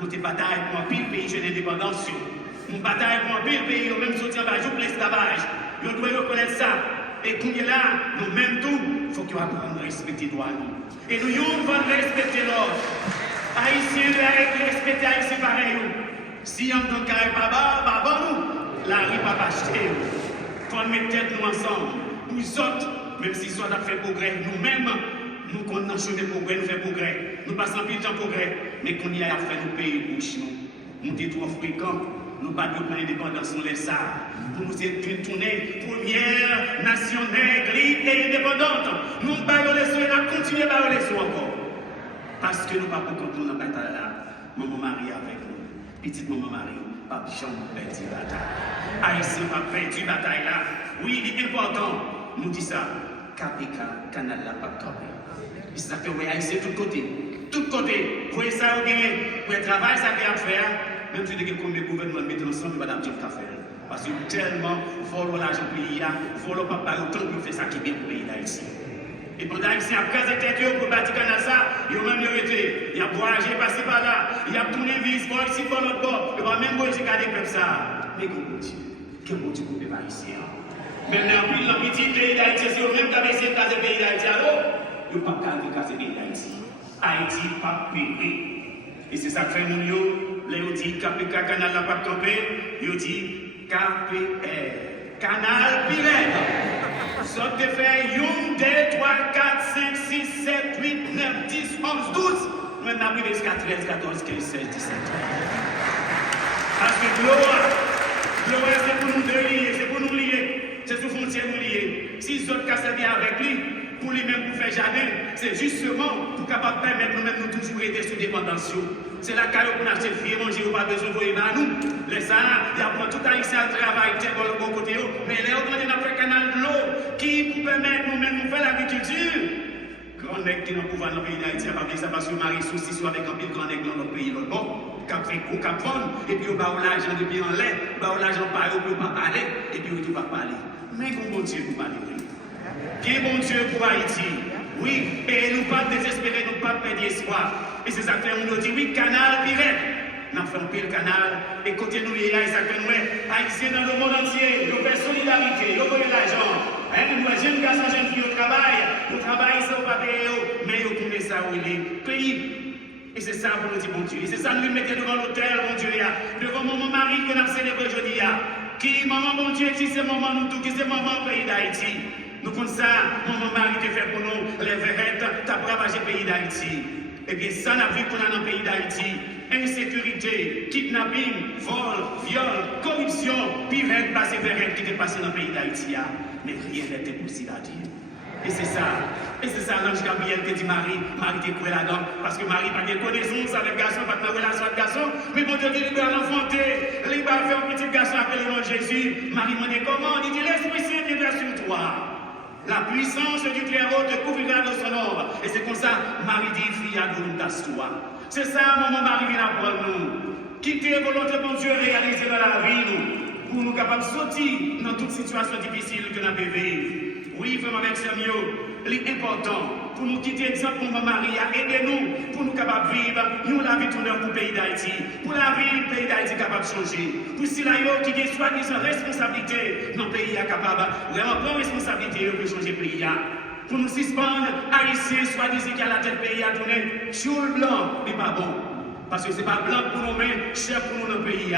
nous te bataille pour un pile pays de l'indépendance. Nous bataille pour un pile pays, au même soutien par jour l'esclavage. Nous devons reconnaître ça. Et qu'on est là, nous même tout, il faut qu'on apprenne à respecter droit. Et nous devons respecter l'ordre. Haïtiens, respecter Haïtiens pareil. Si on ne carré pas bas, nous, la rue pas acheter. Il faut mettre tête nous ensemble. Nous autres, même si soit a fait progrès, nous-mêmes, nous qu'on a chemin progrès, nous faisons progrès. Nous passons pile de progrès, mais qu'on y a fait nos pays bouche nous. Nous sommes trop fréquents, nous pas de l'indépendance, nous laissons ça. Pour nous tourner première nation nègre et indépendante. Nous baillons les soins, nous continuons à bailler les soins encore. Parce que nous ne pouvons pas continuer dans la bataille là. Maman Marie avec nous. Petite maman Marie, pas jamais perdu la bataille. Haïtien pas perdu la bataille là. Oui, il est important. Nous disons ça. KPK, canal là, pas camper. C'est ça que oui, Haïtien tout côté. Tout côté. Vous voyez ça, vous gagnez. Pour le travail, ça qu'il y a à faire. Même si vous avez combien de gouvernements mettre ensemble, madame Jeff Café. Parce que tellement, volons l'argent pays, volons pas par autant pour faire ça qui est bien pour le pays d'Haïti. Et pendant que c'est à casé tête pour bâtir canal ça, ils ont même été. Il y a voyagé, passé par là, il y a tourné vis, bon ici, bon l'autre bord. Il va même boire, garder comme ça. Mais comment Dieu, quel bon Dieu pour les Haïtiens. Maintenant, puis le petit pays d'Haïti, c'est eux-mêmes qui avaient essayé de caser le pays d'Haïti. Alors, ils n'ont pas caser le pays d'Haïti. Haïti pas payé. Et c'est ça que fait mon yo. Là, ils disent KPK, canal n'a pas campé. Ils disent KPR, canal pirate. Ça te fait 1, 2, 3, 4, 5, 6, 7, 8, 9, 10, 11, 12. Maintenant, après, jusqu'à 13, 14, 15, 16, 17. Parce que l'eau, c'est pour nous deux lier, c'est pour nous lier. C'est sous frontière nous lier. Si les autres cassent bien avec lui, pour lui-même pour faire jardin, c'est justement pour capable permettre nous-mêmes nous toujours aider sur dépendance. C'est la caille qu'on a fait manger, on n'a pas besoin de voir nous. Les ça, il y a tout haïtien à travail, c'est bon le bon côté. Mais les autres, on a fait un canal de l'eau qui pour permettre nous-mêmes de faire l'agriculture. Grand nègre qui n'a pas pouvoir dans le pays d'Haïti, ça parce que Marie souci soit avec un pile grand nègre dans notre pays. Bon, cap fait coup, cap prendre, et puis on va l'argent depuis en lait, on va l'argent par eux, on va parler, et puis on va parler. Mais bon Dieu pour parler. Qui bon Dieu pour Haïti. Oui, et nous pas désespérer, nous pas perdre espoir. Et c'est ça que nous nous dit, oui, canal pirate. Nous faisons pile canal, et côté nous, les ça que nous, Haïtiens dans le monde entier, nous faisons solidarité, nous voyons l'argent. Nous avons jeunes garçons, jeunes filles au travail, c'est au papier, mais nous tournons ça où il est. Pays. Et c'est ça pour nous dire, bon Dieu. Et c'est ça nous mettons devant l'hôtel, bon Dieu, devant mon mari que nous avons célébré aujourd'hui. Qui, maman, bon Dieu, qui c'est maman, nous tous, qui c'est maman, pays d'Haïti. Nous comme ça, maman Marie te fait pour nous, les verrettes, t'as ravagé le pays d'Haïti. Eh bien, ça n'a vu qu'on a dans le pays d'Haïti. Insécurité, kidnapping, vol, viol, corruption, pirate, passé verrettes qui est passé dans le pays d'Haïti. Mais rien n'était possible à dire. Et c'est ça, l'ange Gabriel te dit Marie te coué là-dedans, parce que Marie n'a pas de connaissance avec le garçon, pas de relation avec le garçon, mais bon Dieu dit, il va l'enfanter, il va faire un petit garçon appelé le nom de Jésus. Marie m'a dit comment? Il dit, l'Esprit Saint viendra sur toi. La puissance du Très-Haut te couvrira de son ombre. Et c'est comme ça, Marie dit, fille à toi. C'est ça, maman Marie vient apprendre nous. Quitter volonté de Dieu réaliser dans la vie, nous, pour nous capables de sortir dans toute situation difficile que nous avons vivre. Oui, frère avec Samuel, c'est important pour nous quitter exemple pour Marie, aidez-nous pour nous capables de vivre, nous la vie tourneur pour le pays d'Haïti, pour la vie le pays d'Haïti capable de changer. Pour si là, qui a soi-disant responsabilité dans le pays capable, vraiment prendre responsabilité pour changer le pays. Pour nous suspendre, Haïtiens, soi-disant qu'il y a la tête pays à tourner, sur le blanc, n'est pas bon. Parce que ce n'est pas blanc pour nous, mais cher pour nous dans le pays.